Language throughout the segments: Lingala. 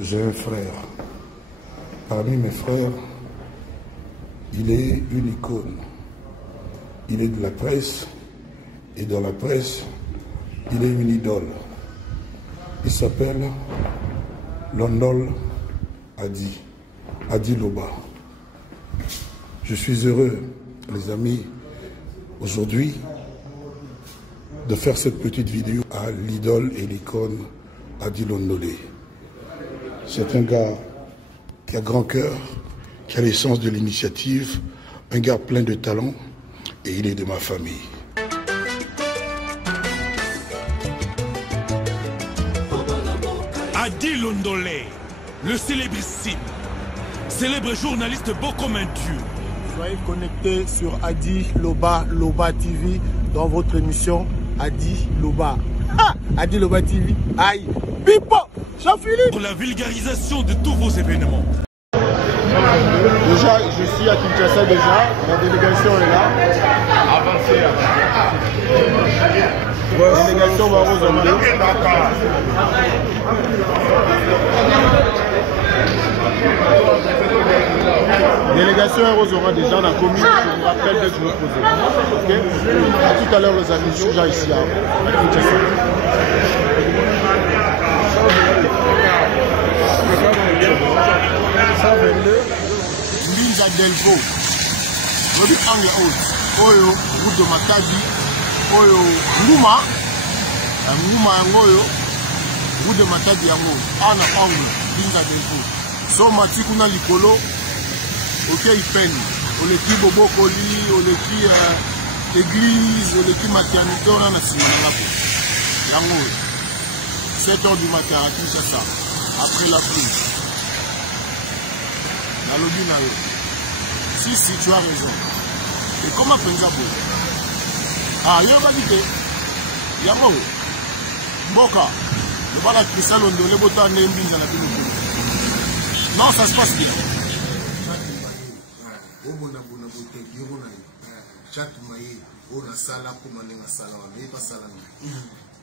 j'ai un frère. Parmi mes frères, il est une icône. Il est de la presse, et dans la presse, il est une idole. Il s'appelle Londol Adi Loba. Je suis heureux, les amis, aujourd'hui, de faire cette petite vidéo à l'idole et l'icône Adi Londolé. C'est un gars qui a grand cœur, qui a l'essence de l'initiative, un gars plein de talent, et il est de ma famille. Adi Londolé, le célébrissime, célèbre journaliste beau comme un dieu. Soyez connectés sur Adi Loba TV dans votre émission Adi Loba. Ah, Adi Loba TV. Aïe, Pipo, Jean-Philippe. Pour la vulgarisation de tous vos événements. Déjà, je suis à Kinshasa déjà. La délégation est là. Avancez. La délégation va vous emmener. Délégation Rosera déjà la commune, je vous rappelle dès que je me posais. Ok? À tout à l'heure les amis, je suis déjà ici à Kinshasa. Linda Delvo, Robi Ange Haute, Oyo, route de Matadi, Oyo, Nguma, Ngoyo, route de Matadi Yango, Ana Ange, Linda Delvo. So Matikuna Likolo, ok, il peine. On l'écrit Bobo Koli, on l'écrit église, on l'écrit maternité, on a un Yango, 7 h du matin à Kinshasa, après la pluie. La lobby n'a eu. Si, tu as raison. Et comment Penzabo? Ah, il y a pas dit. Yango, Boka, le bal à Cristal, on doit le botter en Nembin dans la ville. Non, ça se passe bien.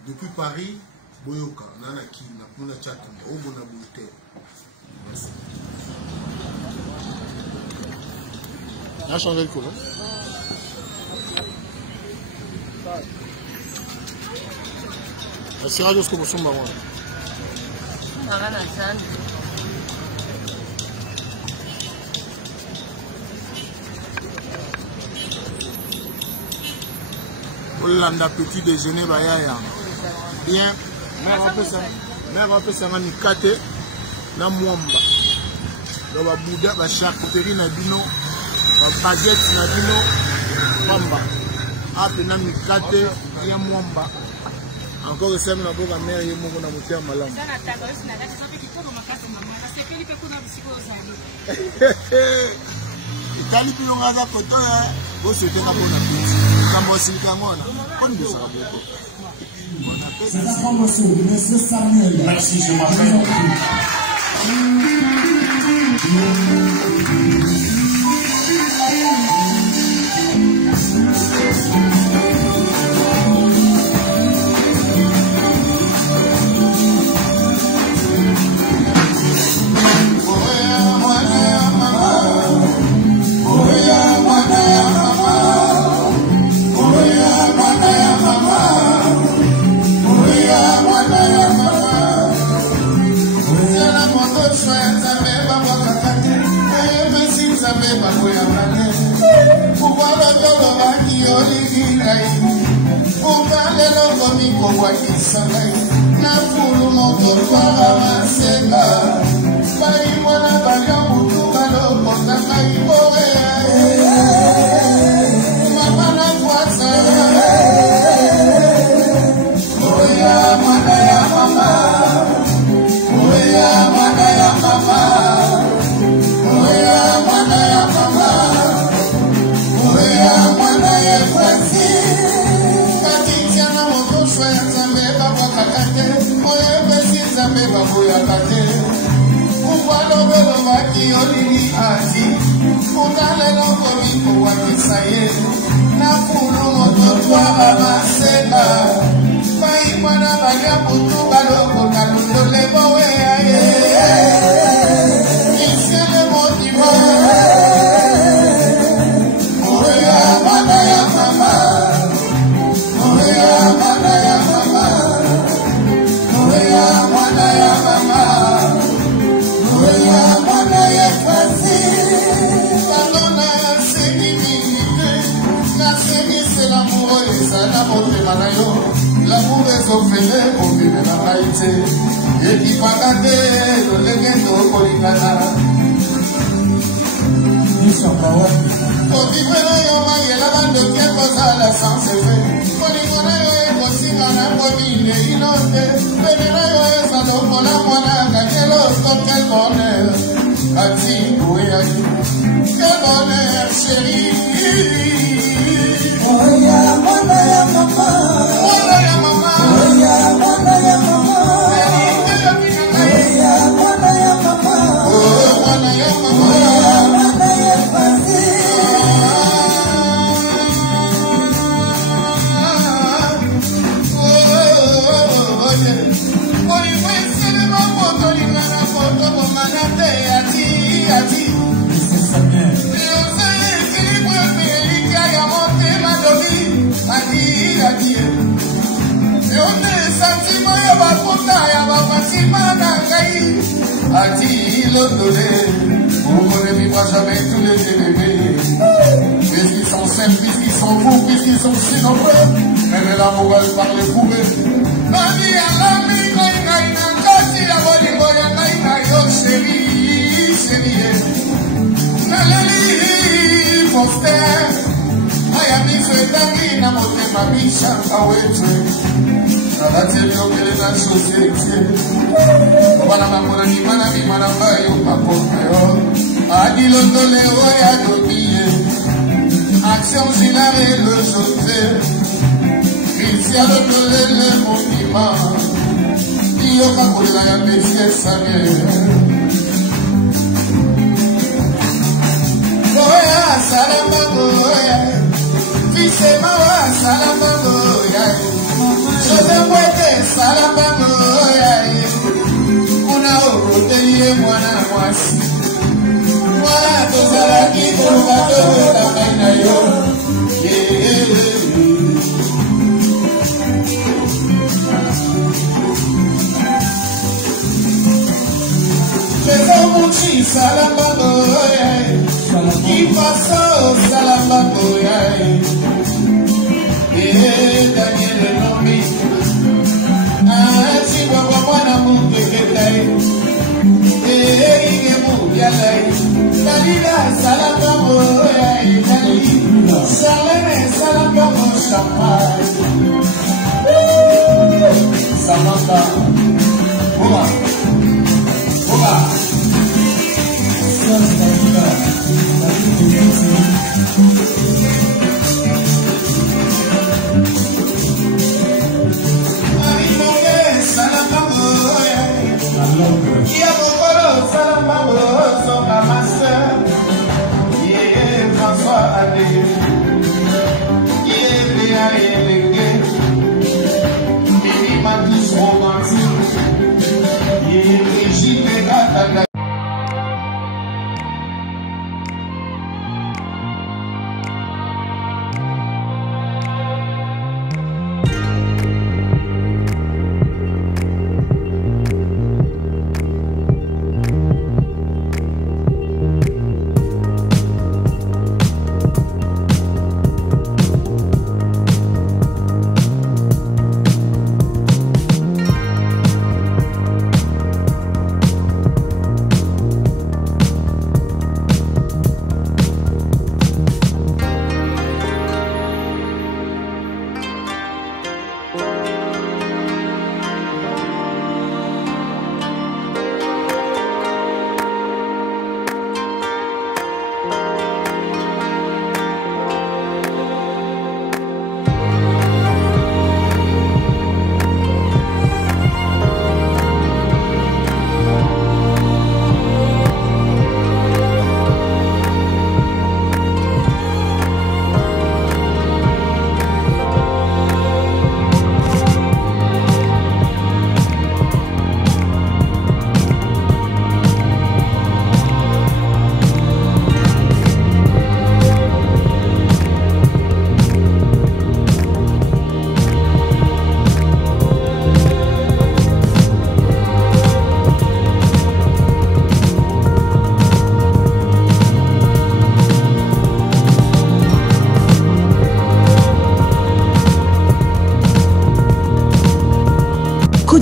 Depuis Paris, Boyoka, Nanaki, Napuna Chatum, Obonaboute. On a changé le coup, non? C'est radio ce que vous sommes marrons. Hollanda petit déjeuner bayaya. Bien. Mère un peu ça ni kate na mwamba. Do ba bouda ba charcuterie na bino, ba baguette na bino, mwamba. Ape na mi kate ya mwamba. Encore que ça me na boka mère yemo ko na motia malamu. Sana tago sina dati sote kitoko makasi mama. Sepeli pe kuna bisiko ozali. Itali pilo ngaza koto ya go souhaiter ka bona pizza. Kamo silika ngona. On dit ça beaucoup. C'est la promotion de M. Samuel. Merci, je m'appelle. Bye, te ekipaka te lolenge tokolingana kovivre na yo mayela bandoki ekozala sans efe kolingo na yo ekosinga na komile ino te pene na yo eza lokola mwana kanyelo to quel bonheur ati boyai quel bonheur chéri oya mwana ya mama mwana ya mama oya mwana ya mama oya mwana ya mama mwana ya mama oya mwana ya pasi vous ne vivra jamais tous les bébés. Puisqu'ils sont simples, puisqu'ils sont fous, puisqu'ils sont si nombreux. Mais l'amour, elle parle pour eux. Nani alami, naina, kati ya bolingo ya naina yo chéri, chéri. Naleli, poster. Ayami fetaki na motema misha awetwe. Nabateli okele na société. Obana mamona ni mana bayo papoyo. Adi londole oya domiye. Action zinare le jote. Christian londole le monument. Iyo kakolela ya mesie sanye. Oya salama oya. Fise mawa salama oya. Je te muete salama oya. Una orotelie mwana mwasi. Mwana tozala kikoba tola kaina yo. Muchi salama oya. Qui passe salama oya. Daniel Nomi. Si baba mwana mukeketai. Ige mubyalai. Dalila salama oya. Dalila salame salama moshamai. Samantha. Oba. Oba.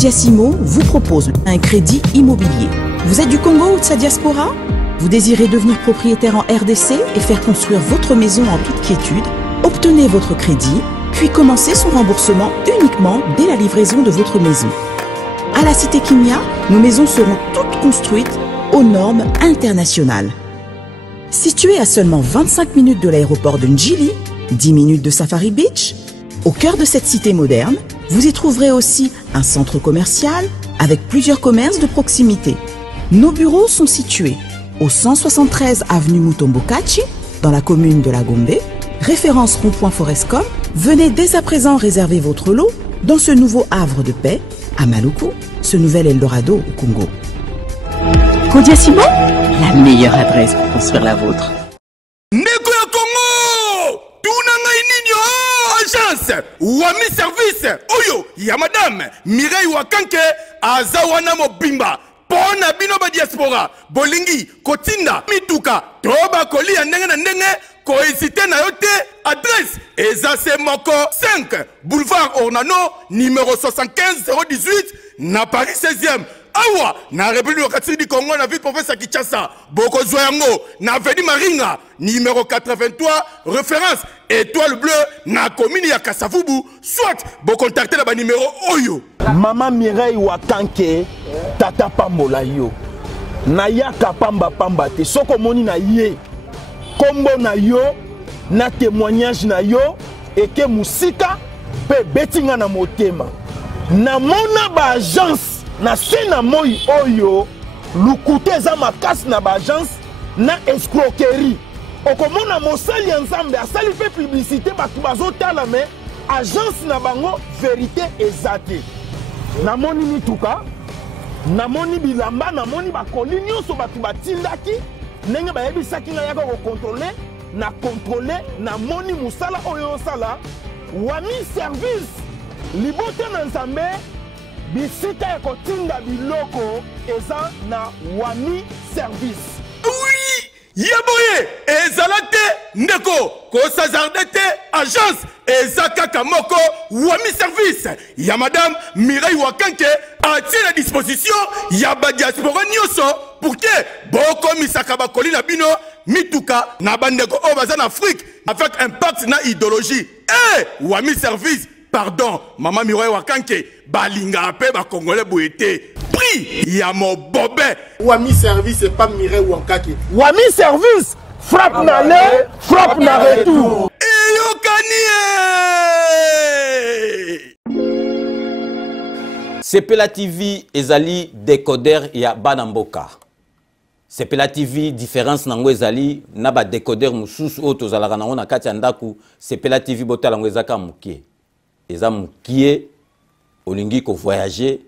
Codiasimo vous propose un crédit immobilier. Vous êtes du Congo ou de sa diaspora? Vous désirez devenir propriétaire en RDC et faire construire votre maison en toute quiétude? Obtenez votre crédit, puis commencez son remboursement uniquement dès la livraison de votre maison. À la Cité Kimia, nos maisons seront toutes construites aux normes internationales. Située à seulement 25 minutes de l'aéroport de Njili, 10 minutes de Safari Beach, au cœur de cette cité moderne, vous y trouverez aussi un centre commercial avec plusieurs commerces de proximité. Nos bureaux sont situés au 173 avenue Mutombokachi, dans la commune de la Gombe, référence rond-point Forescom. Venez dès à présent réserver votre lot dans ce nouveau havre de paix à Maluku, ce nouvel Eldorado au Congo. Codiasimo, la meilleure adresse pour construire la vôtre. Ndeko ya Congo, tunanga ininyo agence Wami service oyo ya madame Mireille Wakanke azawana mobimba pona bino ba diaspora bolingi kotinda mituka toba kolia ndenge na ndenge kohésité na yote adresse ezase moko 5 boulevard Ornano numéro 75 018 na Paris 16e. Awa na République du Congo na ville province à Kinshasa boko zoyango na avenue Maringa numéro 83 référence étoile bleue na commune ya Kasavubu soit bo contacter la ba numéro oyo. Maman Mireille Wakanke tata pambola yo na yaka pamba pamba te soko moni na ye kombo na yo na témoignage na yo eke musika pe betinga na motema na mona ba agence na sena moi oyo lukute za makasi na ba agence na escroquerie okomona mosali ensemble asali pe publicité batu bazotala me agence na bango vérité ezate na moni mituka na moni bilamba na moni bakoli nyonso batu batindaki ndenge bayebisaki nga yaka kokontrole na kontrole na moni musala oyo osala Wami service libote na nzambe bisika ya kotinda biloko eza na Wami service. Oui, yaboye ezalate ndeko kosazardete agence ezakaka moko Wami service ya madame Mireille Wakanke atie la disposition ya ba diaspora nyonso pour que boko misaka bakoli na bino mituka na bandeko o baza na Afrique avec impact na idéologie Wami service pardon maman Mireille Wakanke balinga pe ba congolais boete prix ya mobobé. Wami service et pas Mireille Wakanke. Wami service frappe na le frappe na retour. Sepela TV ezali décodeur ya Banamboka. Sepela TV différence nango ezali na ba décodeur mususu oto zalaka nango na kati ya ndaku. Sepela TV botala ngo ezaka mukie. Eza mukie olingi ko voyager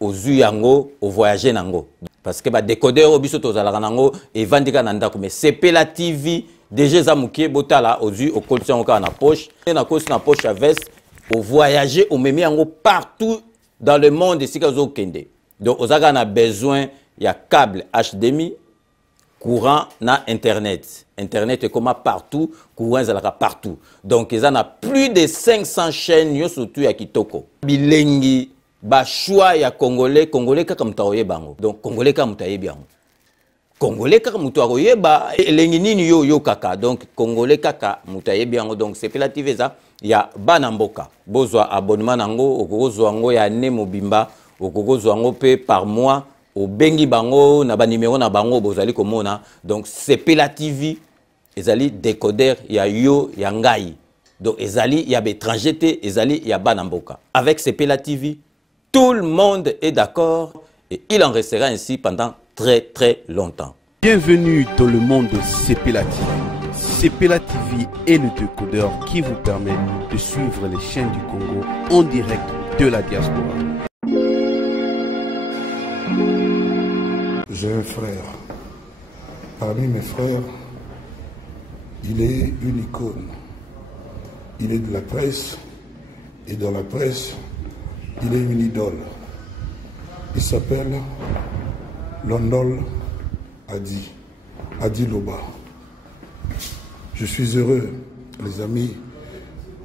ozu yango o voyager nango. Parce que ba décodeur obiso to zalaka nango evandika na ndaku mais Sepela TV déjà eza mukie botala ozu o koltion ka na poche et na kosi na poche à veste o voyager o memi yango partout dans le monde ici que kende. Donc on a besoin il y a câble HDMI, courant na internet. Internet est comme partout, courant est partout. Donc ils ont plus de 500 chaînes yo surtout ya kitoko. Bilengi ba choix ya congolais kaka mutaoye bango. Donc congolais kaka mutaye bien. Congolais kaka mutaoye ba elengi nini yo kaka. Donc congolais kaka mutaye bien. Donc c'est relative ça. Ya Banamboka bozwa abonnement nango okozwa ngo ya ne mobimba okozwa ngo pe par mois au bengi bango na ba numéro na bango bozali komona. Donc Sepela TV ezali décodeur ya yo ya ngai donc ezali ya bétranger te ezali ya Banamboka. Avec Sepela TV tout le monde est d'accord et il en restera ainsi pendant très longtemps. Bienvenue dans le monde de Sepela TV. Sepela TV est le décodeur qui vous permet de suivre les chaînes du Congo en direct de la diaspora. J'ai un frère. Parmi mes frères, il est une icône. Il est de la presse et dans la presse, il est une idole. Il s'appelle Londol Adi Loba. Je suis heureux, les amis,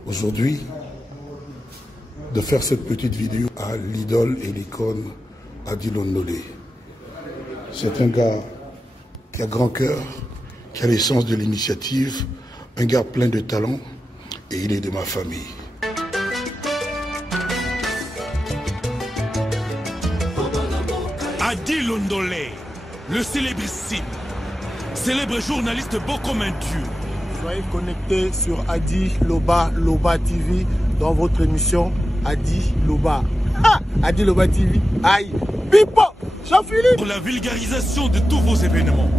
aujourd'hui, de faire cette petite vidéo à à l'idole et l'icône Adi Londolé. C'est un gars qui a grand cœur, qui a l'essence de l'initiative, un gars plein de talent, et il est de ma famille. Adi Londolé, le célébrissime, célèbre journaliste beau comme un dieu. Soyez connectés sur Adi Loba TV dans votre émission Adi Loba. Ah, Adi Loba TV. Aïe, Pipo, Jean-Philippe. Pour la vulgarisation de tous vos événements.